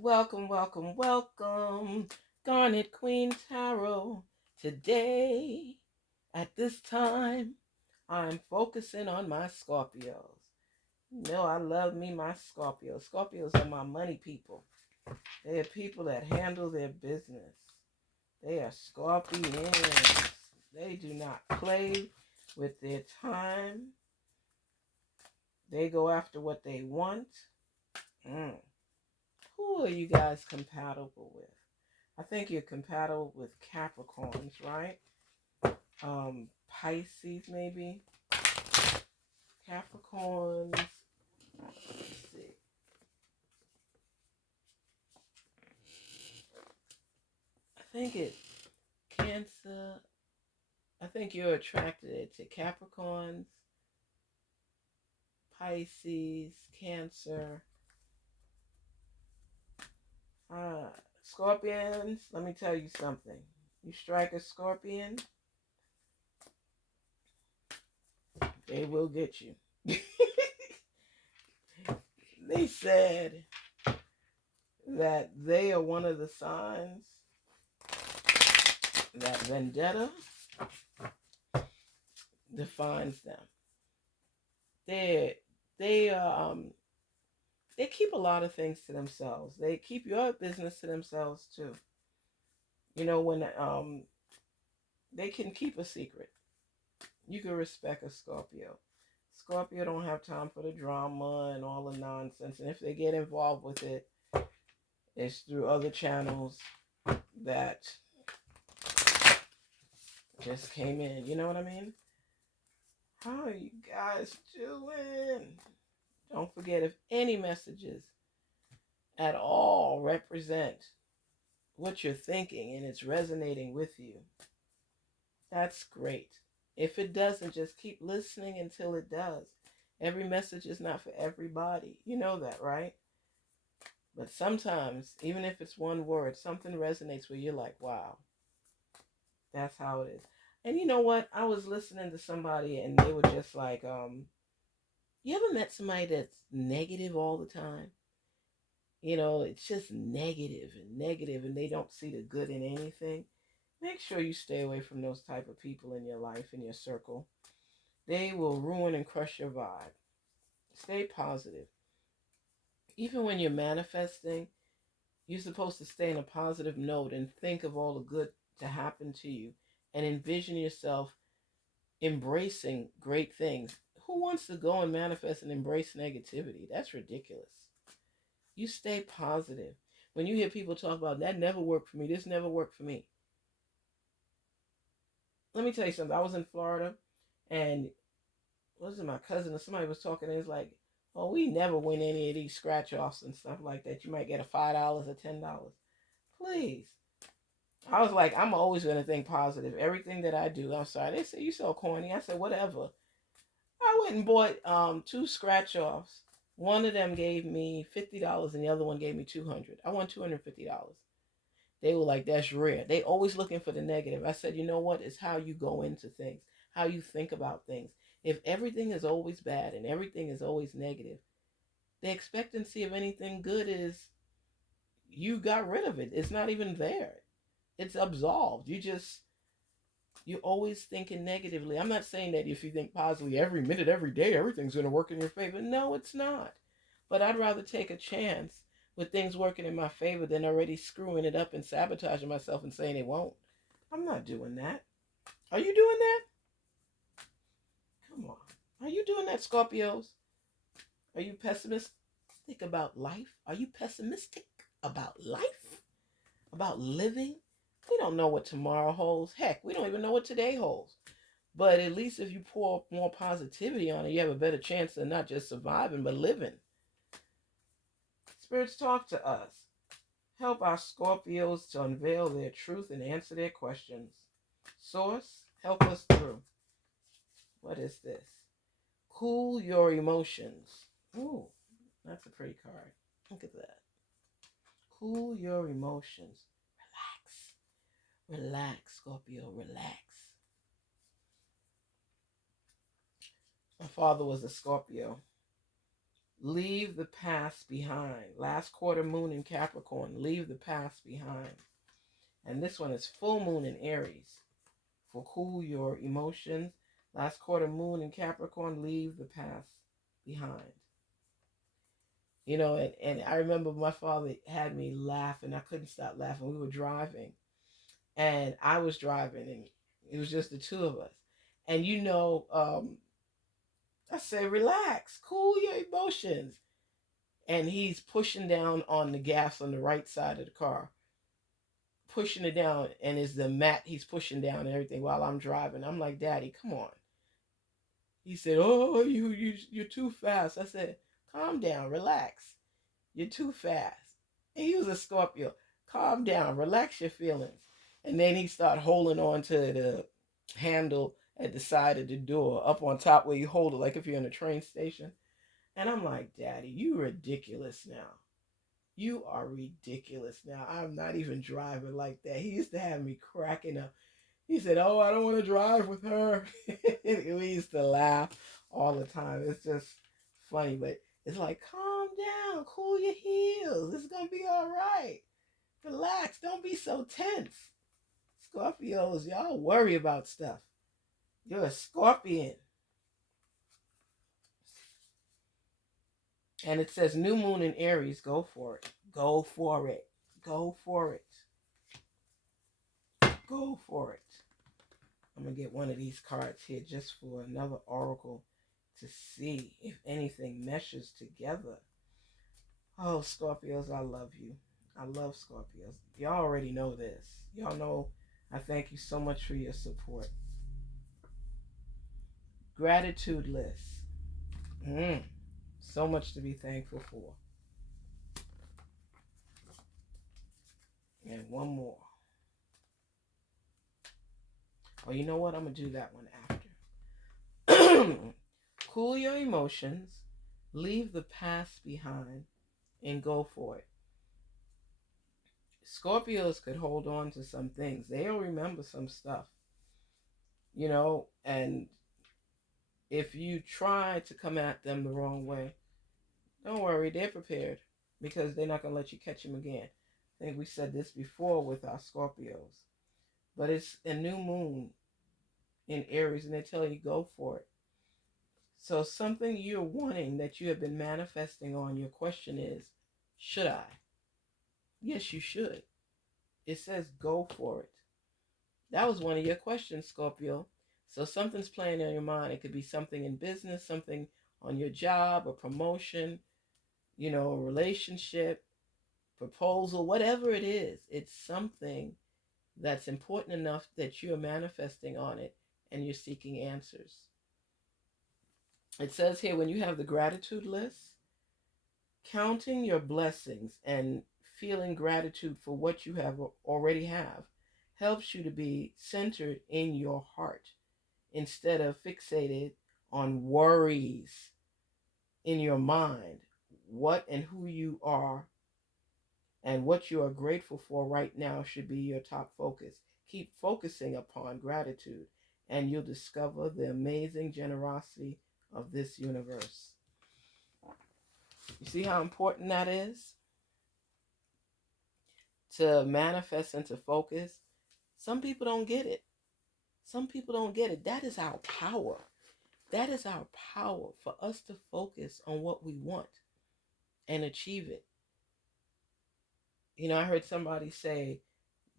Welcome, welcome, welcome, Garnet Queen Tarot. Today, at this time, I'm focusing on my Scorpios. I love me my Scorpios. Scorpios are my money people. They are people that handle their business. They are Scorpions. They do not play with their time. They go after what they want. Mm. Who are you guys compatible with? I think you're compatible with Capricorns, right? Pisces, maybe. Capricorns. Let's see. I think it's Cancer. I think you're attracted to Capricorns, Pisces, Cancer, uh, Scorpions. Let me tell you something. You strike a Scorpion, they will get you. They said that they are one of the signs that vendetta defines them. They they they keep a lot of things to themselves. They keep your business to themselves too. When they can keep a secret. You can respect a Scorpio. Scorpio don't have time for the drama and all the nonsense, and if they get involved with it, it's through other channels that just came in. You know what I mean? How are you guys doing? Don't forget, if any messages at all represent what you're thinking and it's resonating with you, that's great. If it doesn't, just keep listening until it does. Every message is not for everybody. You know that, right? But sometimes, even if it's one word, something resonates where you're like, wow, that's how it is. And you know what? I was listening to somebody and they were just like, you ever met somebody that's negative all the time? It's just negative and they don't see the good in anything. Make sure you stay away from those type of people in your life, in your circle. They will ruin and crush your vibe. Stay positive. Even when you're manifesting, you're supposed to stay in a positive note and think of all the good to happen to you and envision yourself embracing great things. Who wants to go and manifest and embrace negativity? That's ridiculous. You stay positive. When you hear people talk about that never worked for me, this never worked for me. Let me tell you something. I was in Florida and was it my cousin or somebody was talking and it's like, oh, we never win any of these scratch offs and stuff like that. You might get a $5 or $10. Please. I was like, I'm always gonna think positive. Everything that I do. I'm sorry. They say you so corny. I said, whatever. I went and bought two scratch offs. One of them gave me $50 and the other one gave me $200. I won $250. They were like, that's rare. They always looking for the negative. I said, you know what? It's how you go into things, how you think about things. If everything is always bad and everything is always negative, the expectancy of anything good is you got rid of it. It's not even there. It's absolved. You're always thinking negatively. I'm not saying that if you think positively every minute, every day, everything's going to work in your favor. No, it's not. But I'd rather take a chance with things working in my favor than already screwing it up and sabotaging myself and saying it won't. I'm not doing that. Are you doing that? Come on. Are you doing that, Scorpios? Are you pessimistic about life? Are you pessimistic about life? About living? We don't know what tomorrow holds. Heck, we don't even know what today holds. But at least if you pour more positivity on it, you have a better chance of not just surviving, but living. Spirits, talk to us. Help our Scorpios to unveil their truth and answer their questions. Source, help us through. What is this? Cool your emotions. Ooh, that's a pretty card. Look at that. Cool your emotions. Relax. Relax, Scorpio, relax. My father was a Scorpio. leave the past behind. Last quarter moon in Capricorn, leave the past behind. And this one is full moon in Aries. For cool your emotions. Last quarter moon in Capricorn, leave the past behind. You know, and I remember my father had me laughing. I couldn't stop laughing. We were driving, and I was driving, and it was just the two of us. And you know, I said, relax, cool your emotions. And he's pushing down on the gas on the right side of the car, pushing it down, and it's the mat he's pushing down and everything while I'm driving. I'm like, Daddy, come on. He said, oh, you're too fast. I said, calm down, relax. You're too fast. And he was a Scorpio. Calm down, relax your feelings. And then he started holding on to the handle at the side of the door, up on top where you hold it, like if you're in a train station. And I'm like, Daddy, you ridiculous now. You are ridiculous now. I'm not even driving like that. He used to have me cracking up. He said, oh, I don't want to drive with her. We used to laugh all the time. It's just funny, but it's like, calm down, cool your heels. It's going to be all right. Relax. Don't be so tense. Scorpios, y'all worry about stuff. You're a scorpion. And it says new moon in Aries. Go for it. Go for it. Go for it. Go for it. I'm going to get one of these cards here just for another oracle to see if anything meshes together. Oh, Scorpios, I love you. I love Scorpios. Y'all already know this. Y'all know I thank you so much for your support. Gratitude list. So much to be thankful for. And one more. Oh, you know what? I'm going to do that one after. Cool your emotions. Leave the past behind and go for it. Scorpios could hold on to some things. They'll remember some stuff. You know, and if you try to come at them the wrong way, don't worry, they're prepared because they're not going to let you catch them again. I think we said this before with our Scorpios. But it's a new moon in Aries and they tell you go for it. So something you're wanting that you have been manifesting on, your question is, should I? Yes, you should. It says go for it. That was one of your questions, Scorpio. So something's playing on your mind. It could be something in business, something on your job, a promotion, you know, a relationship, proposal, whatever it is. It's something that's important enough that you're manifesting on it and you're seeking answers. It says here, when you have the gratitude list, counting your blessings and feeling gratitude for what you have already have helps you to be centered in your heart instead of fixated on worries in your mind. What and who you are and what you are grateful for right now should be your top focus. Keep focusing upon gratitude and you'll discover the amazing generosity of this universe. You see how important that is? To manifest and to focus. Some people don't get it. Some people don't get it. That is our power. That is our power for us to focus on what we want and achieve it. You know, I heard somebody say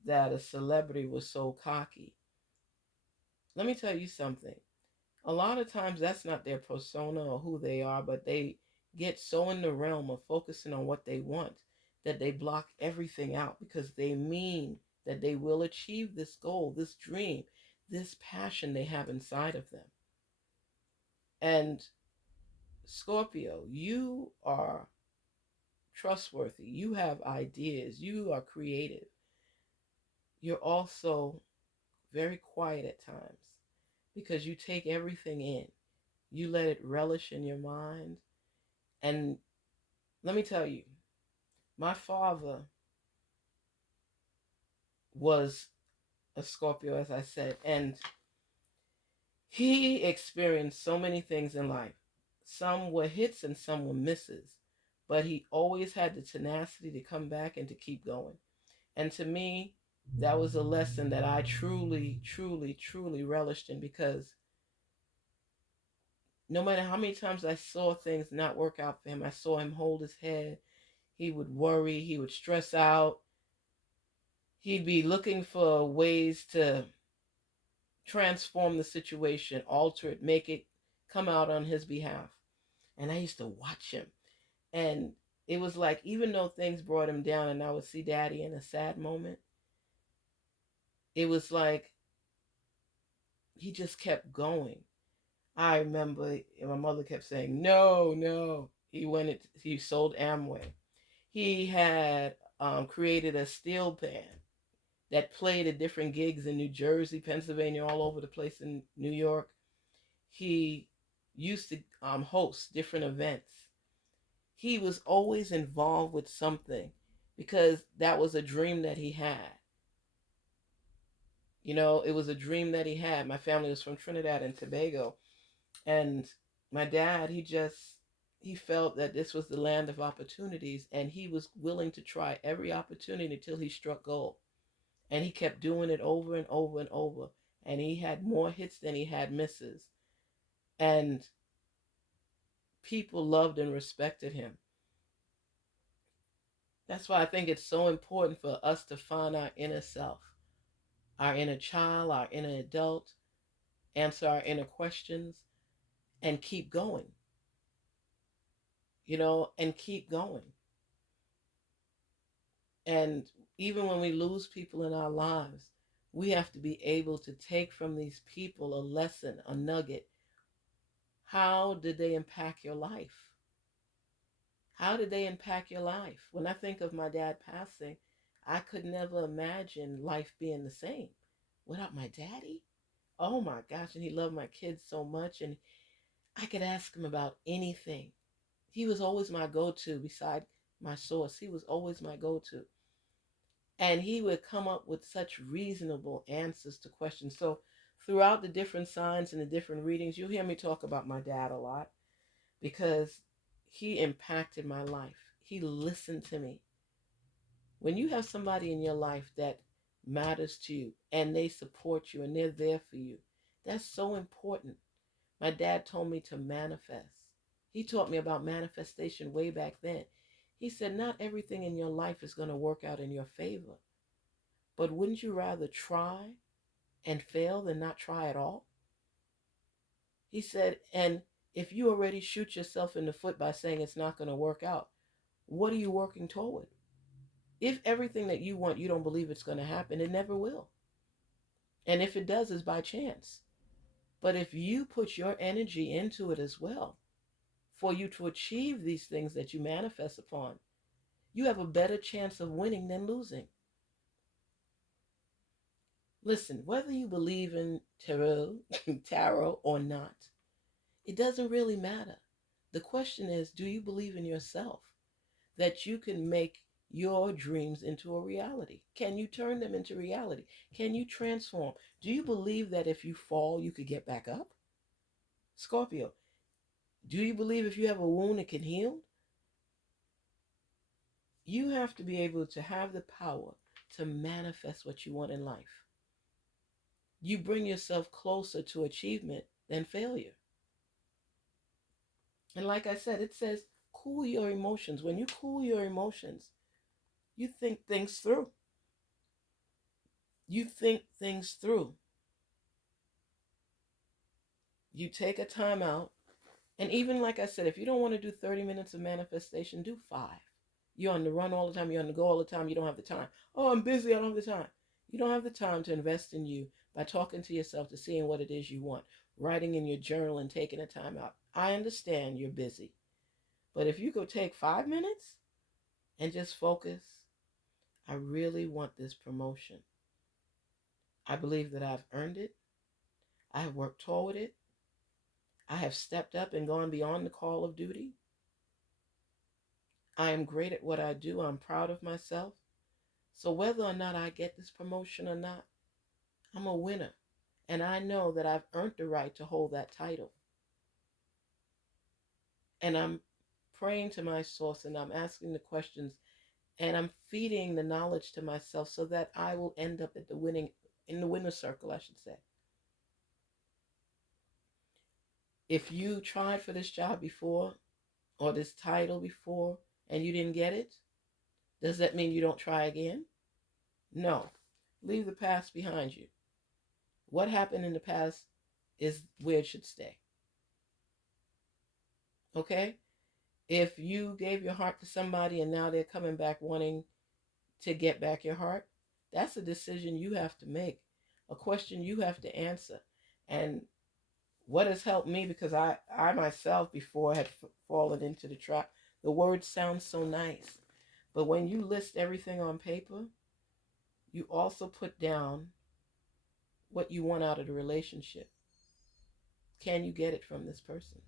that a celebrity was so cocky. Let me tell you something. A lot of times that's not their persona or who they are, but they get so in the realm of focusing on what they want that they block everything out because they mean that they will achieve this goal, this dream, this passion they have inside of them. And Scorpio, you are trustworthy. You have ideas. You are creative. You're also very quiet at times because you take everything in. You let it relish in your mind. And let me tell you, my father was a Scorpio, as I said, and he experienced so many things in life. Some were hits and some were misses, but he always had the tenacity to come back and to keep going. And to me, that was a lesson that I truly, truly, truly relished in, because no matter how many times I saw things not work out for him, I saw him hold his head. He would worry, he would stress out, he'd be looking for ways to transform the situation, alter it, make it come out on his behalf. And I used to watch him. And it was like, even though things brought him down and I would see Daddy in a sad moment, it was like he just kept going. I remember my mother kept saying, no, no. He sold Amway. He had created a steel band that played at different gigs in New Jersey, Pennsylvania, all over the place in New York. He used to host different events. He was always involved with something because that was a dream that he had. It was a dream that he had. My family was from Trinidad and Tobago. And my dad, he felt that this was the land of opportunities, and he was willing to try every opportunity until he struck gold. And he kept doing it over and over and over. And he had more hits than he had misses. And people loved and respected him. That's why I think it's so important for us to find our inner self, our inner child, our inner adult, answer our inner questions, and keep going, and keep going. And even when we lose people in our lives, we have to be able to take from these people a lesson, a nugget. How did they impact your life? How did they impact your life? When I think of my dad passing, I could never imagine life being the same without my daddy. Oh my gosh, and he loved my kids so much, and I could ask him about anything. He was always my go-to beside my source. He was always my go-to. And he would come up with such reasonable answers to questions. So throughout the different signs and the different readings, you'll hear me talk about my dad a lot because he impacted my life. He listened to me. When you have somebody in your life that matters to you and they support you and they're there for you, that's so important. My dad told me to manifest. He taught me about manifestation way back then. He said, not everything in your life is going to work out in your favor. But wouldn't you rather try and fail than not try at all? He said, and if you already shoot yourself in the foot by saying it's not going to work out, what are you working toward? If everything that you want, you don't believe it's going to happen, it never will. And if it does, it's by chance. But if you put your energy into it as well, for you to achieve these things that you manifest upon, you have a better chance of winning than losing. Listen, whether you believe in tarot or not, it doesn't really matter. The question is, do you believe in yourself that you can make your dreams into a reality? Can you turn them into reality? Can you transform? Do you believe that if you fall, you could get back up? Scorpio, do you believe if you have a wound, it can heal? You have to be able to have the power to manifest what you want in life. You bring yourself closer to achievement than failure. And like I said, it says, cool your emotions. When you cool your emotions, you think things through. You think things through. You take a time out. And even like I said, if you don't want to do 30 minutes of manifestation, do 5. You're on the run all the time. You're on the go all the time. You don't have the time. Oh, I'm busy. I don't have the time. You don't have the time to invest in you by talking to yourself, to seeing what it is you want, writing in your journal and taking a time out. I understand you're busy. But if you go take 5 minutes and just focus, I really want this promotion. I believe that I've earned it. I have worked toward it. I have stepped up and gone beyond the call of duty. I am great at what I do. I'm proud of myself. So whether or not I get this promotion or not, I'm a winner. And I know that I've earned the right to hold that title. And I'm praying to my source and I'm asking the questions and I'm feeding the knowledge to myself so that I will end up at in the winner's circle, I should say. If you tried for this job before or this title before and you didn't get it, does that mean you don't try again? No. Leave the past behind you. What happened in the past is where it should stay. Okay? If you gave your heart to somebody and now they're coming back wanting to get back your heart, that's a decision you have to make, a question you have to answer. And what has helped me, because I myself before had fallen into the trap, the words sound so nice. But when you list everything on paper, you also put down what you want out of the relationship. Can you get it from this person?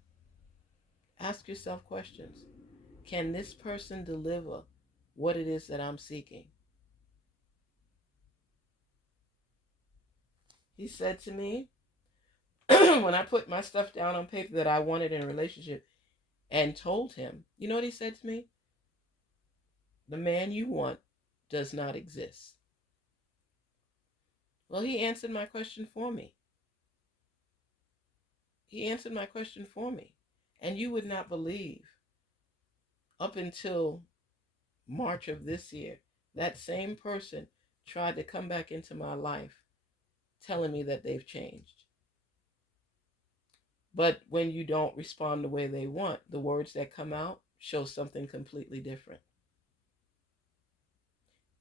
Ask yourself questions. Can this person deliver what it is that I'm seeking? He said to me, when I put my stuff down on paper that I wanted in a relationship and told him, you know what he said to me? The man you want does not exist. Well, he answered my question for me. He answered my question for me. And you would not believe, up until March of this year, that same person tried to come back into my life telling me that they've changed. But when you don't respond the way they want, the words that come out show something completely different.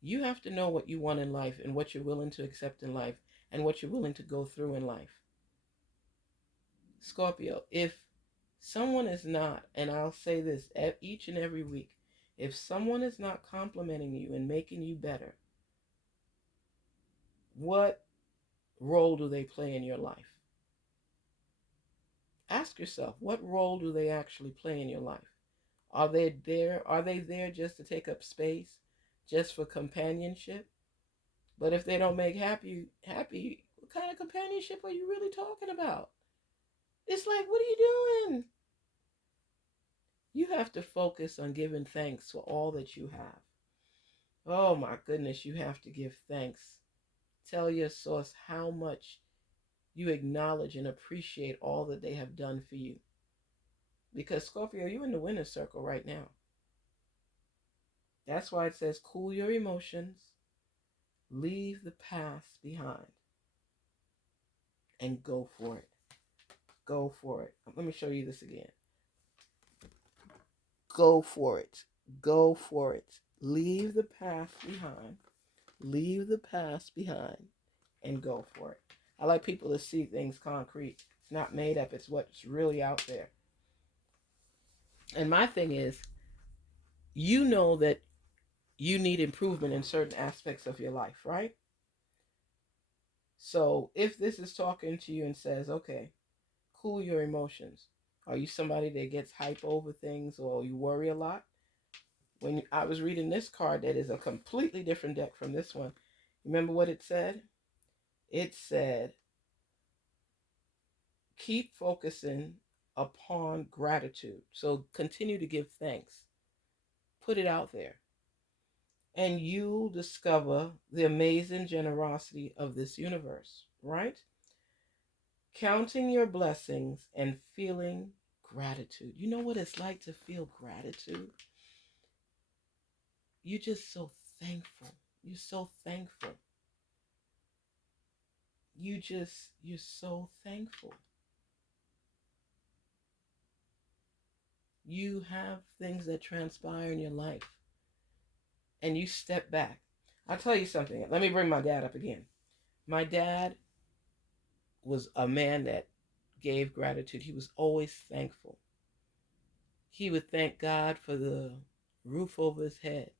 You have to know what you want in life and what you're willing to accept in life and what you're willing to go through in life. Scorpio, if someone is not, and I'll say this each and every week, if someone is not complimenting you and making you better, what role do they play in your life? Ask yourself, what role do they actually play in your life? Are they there just to take up space, just for companionship? But if they don't make happy, what kind of companionship are you really talking about? It's like, what are you doing? You have to focus on giving thanks for all that you have. Oh my goodness, you have to give thanks. Tell your source how much you acknowledge and appreciate all that they have done for you. Because Scorpio, you're in the winner's circle right now. That's why it says cool your emotions, leave the past behind, and go for it. Go for it. Let me show you this again. Go for it. Go for it. Leave the past behind. Leave the past behind and go for it. I like people to see things concrete. It's not made up. It's what's really out there. And my thing is, you know that you need improvement in certain aspects of your life, right? So if this is talking to you and says, okay, cool your emotions. Are you somebody that gets hype over things or you worry a lot? When I was reading this card that is a completely different deck from this one, remember what it said? It said, keep focusing upon gratitude. So continue to give thanks. Put it out there. And you'll discover the amazing generosity of this universe, right? Counting your blessings and feeling gratitude. You know what it's like to feel gratitude? You're just so thankful. You're so thankful. You're so thankful. You have things that transpire in your life and you step back. I'll tell you something. Let me bring my dad up again. My dad was a man that gave gratitude. He was always thankful. He would thank God for the roof over his head,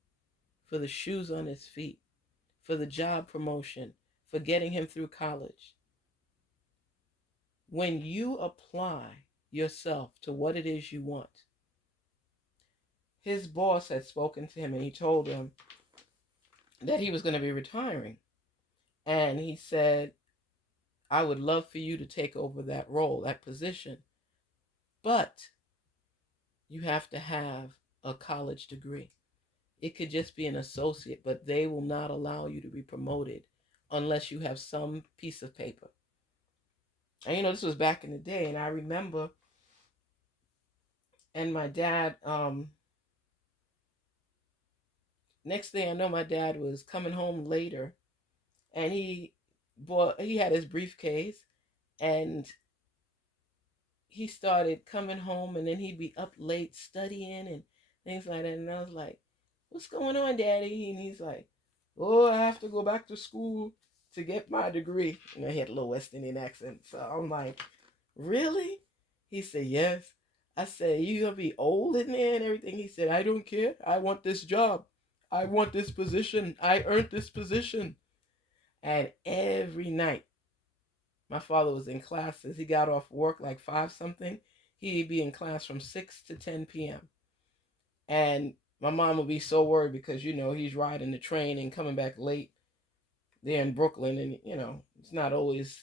for the shoes on his feet, for the job promotion, for getting him through college. When you apply yourself to what it is you want, his boss had spoken to him and he told him that he was going to be retiring. And he said, I would love for you to take over that role, that position. But you have to have a college degree. It could just be an associate, but they will not allow you to be promoted unless you have some piece of paper. And this was back in the day, and I remember, and my dad, next thing I know, my dad was coming home later, and he had his briefcase, and he started coming home, and then he'd be up late studying and things like that. And I was like, "What's going on, Daddy?" And he's like, "Oh, I have to go back to school to get my degree." He had a little West Indian accent. So I'm like, "Really?" He said, "Yes." I said, "You gonna be old in there and everything?" He said, "I don't care. I want this job. I want this position. I earned this position." And every night, my father was in classes. He got off work like 5 something. He'd be in class from 6 to 10 p.m. And my mom would be so worried because, he's riding the train and coming back late there in Brooklyn. And, it's not always,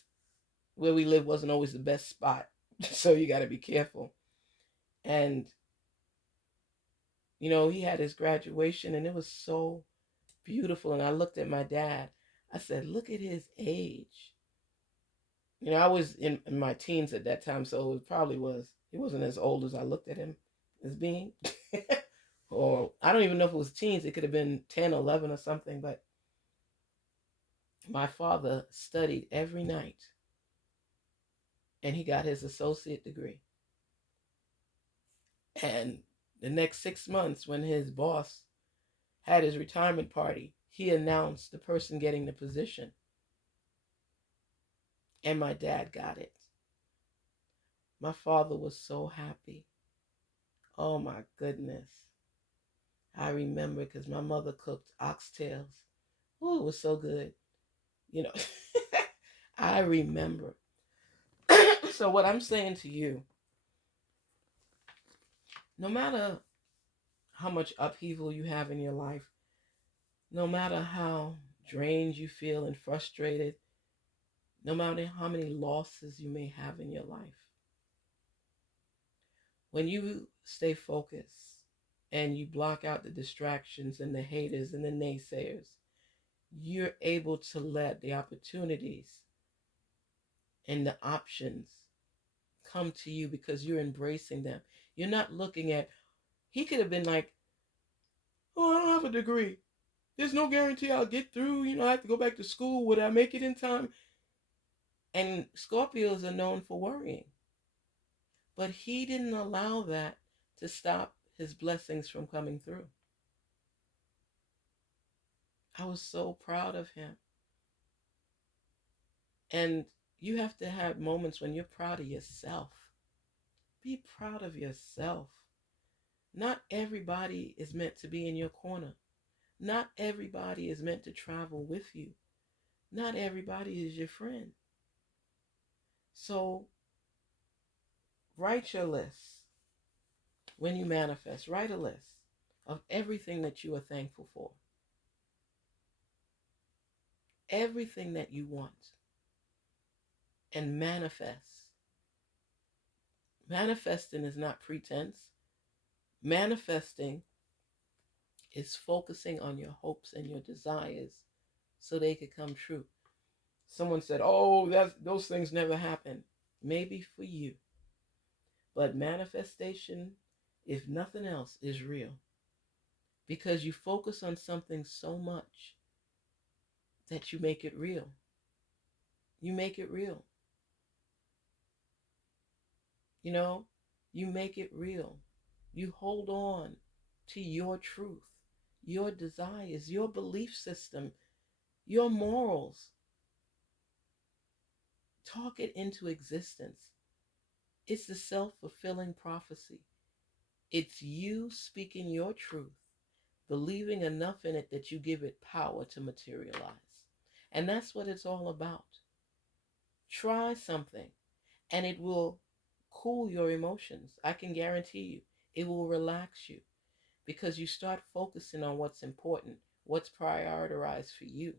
where we live wasn't always the best spot. So you got to be careful. And, he had his graduation and it was so beautiful. And I looked at my dad. I said, "Look at his age." I was in my teens at that time, so he wasn't as old as I looked at him as being. Or I don't even know if it was teens. It could have been 10, 11 or something, but my father studied every night and he got his associate degree. And the next 6 months, when his boss had his retirement party, he announced the person getting the position. And my dad got it. My father was so happy. Oh my goodness. I remember because my mother cooked oxtails. Oh, it was so good. I remember. So what I'm saying to you, no matter how much upheaval you have in your life, no matter how drained you feel and frustrated, no matter how many losses you may have in your life, when you stay focused and you block out the distractions and the haters and the naysayers, you're able to let the opportunities and the options come to you because you're embracing them. You're not looking at, he could have been like, "Oh, I don't have a degree. There's no guarantee I'll get through. I have to go back to school. Would I make it in time?" And Scorpios are known for worrying. But he didn't allow that to stop his blessings from coming through. I was so proud of him. And you have to have moments when you're proud of yourself. Be proud of yourself. Not everybody is meant to be in your corner. Not everybody is meant to travel with you. Not everybody is your friend. So write your list. When you manifest, write a list of everything that you are thankful for. Everything that you want. And manifest. Manifesting is not pretense. Manifesting is focusing on your hopes and your desires so they could come true. Someone said, "Oh, those things never happen." Maybe for you. But manifestation, if nothing else, is real. Because you focus on something so much that you make it real. You make it real. You make it real. You hold on to your truth, your desires, your belief system, your morals. Talk it into existence. It's the self-fulfilling prophecy. It's you speaking your truth, believing enough in it that you give it power to materialize. And that's what it's all about. Try something and it will cool your emotions. I can guarantee you, it will relax you because you start focusing on what's important, what's prioritized for you.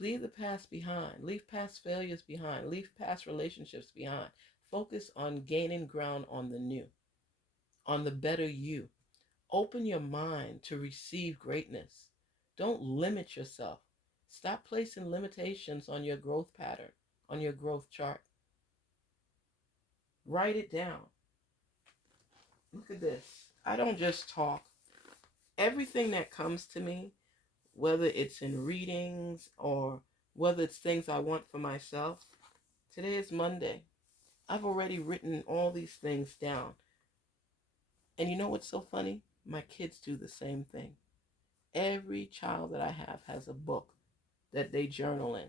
Leave the past behind. Leave past failures behind. Leave past relationships behind. Focus on gaining ground on the new. on the better you. Open your mind to receive greatness. Don't limit yourself. Stop placing limitations on your growth pattern, on your growth chart. Write it down. Look at this. I don't just talk. Everything that comes to me, whether it's in readings or whether it's things I want for myself, today is Monday. I've already written all these things down. And you know what's so funny? My kids do the same thing. Every child that I have has a book that they journal in,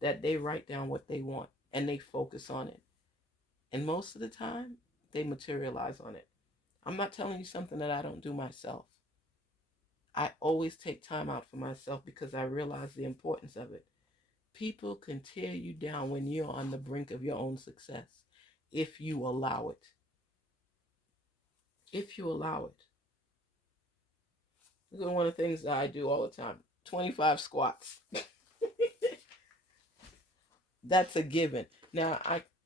that they write down what they want, and they focus on it. And most of the time, they materialize on it. I'm not telling you something that I don't do myself. I always take time out for myself because I realize the importance of it. People can tear you down when you're on the brink of your own success if you allow it. If you allow it. This is one of the things that I do all the time. 25 squats. That's a given. Now,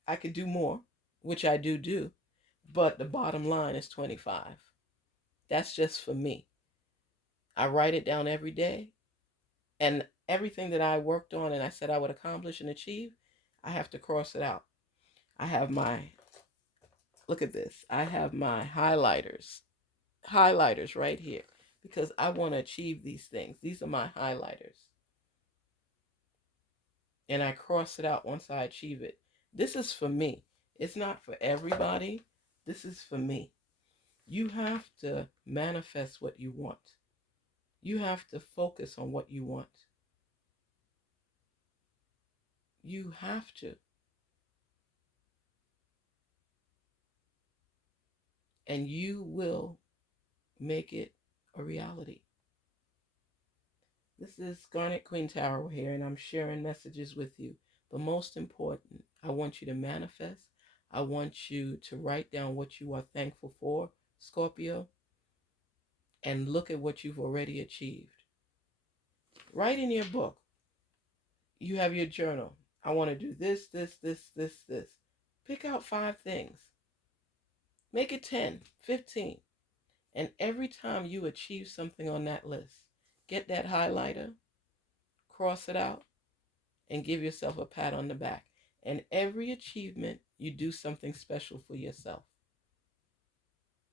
I could do more, which I do, but the bottom line is 25. That's just for me. I write it down every day, and everything that I worked on and I said I would accomplish and achieve, I have to cross it out. I have my, look at this, I have my highlighters right here because I want to achieve these things. These are my highlighters. And I cross it out once I achieve it. This is for me. It's not for everybody. This is for me. You have to manifest what you want. You have to focus on what you want. You have to. And you will make it a reality. This is Garnet Queen Tarot here, and I'm sharing messages with you. But most important, I want you to manifest. I want you to write down what you are thankful for, Scorpio, and look at what you've already achieved. Write in your book. You have your journal. I want to do this, this, this, this, this. Pick out 5 things. Make it 10, 15. And every time you achieve something on that list, get that highlighter, cross it out, and give yourself a pat on the back. And every achievement, you do something special for yourself.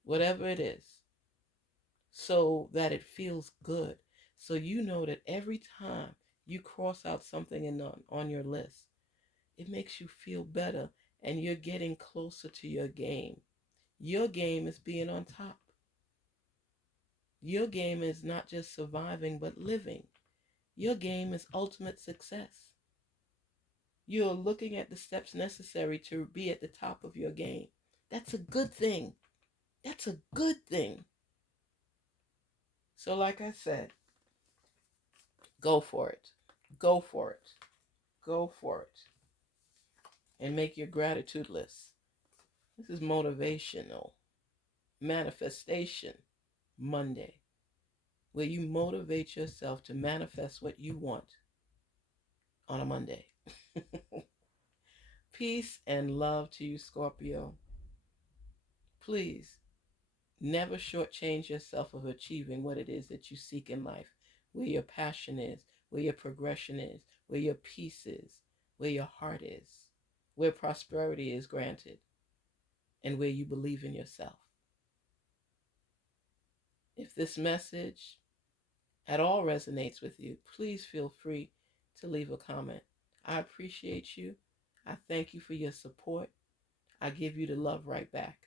Whatever it is. So that it feels good. So you know that every time you cross out something on your list, it makes you feel better and you're getting closer to your game. Your game is being on top. Your game is not just surviving, but living. Your game is ultimate success. You're looking at the steps necessary to be at the top of your game. That's a good thing. That's a good thing. So like I said, go for it. Go for it. Go for it. And make your gratitude list. This is motivational manifestation Monday, where you motivate yourself to manifest what you want on a Monday. Peace and love to you, Scorpio. Please never shortchange yourself of achieving what it is that you seek in life, where your passion is, where your progression is, where your peace is, where your heart is, where prosperity is granted, and where you believe in yourself. If this message at all resonates with you, please feel free to leave a comment. I appreciate you. I thank you for your support. I give you the love right back.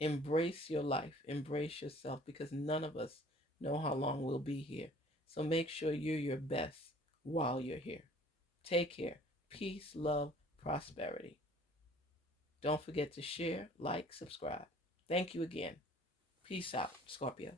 Embrace your life. Embrace yourself, because none of us know how long we'll be here. So make sure you're your best while you're here. Take care. Peace, love, prosperity. Don't forget to share, like, subscribe. Thank you again. Peace out, Scorpio.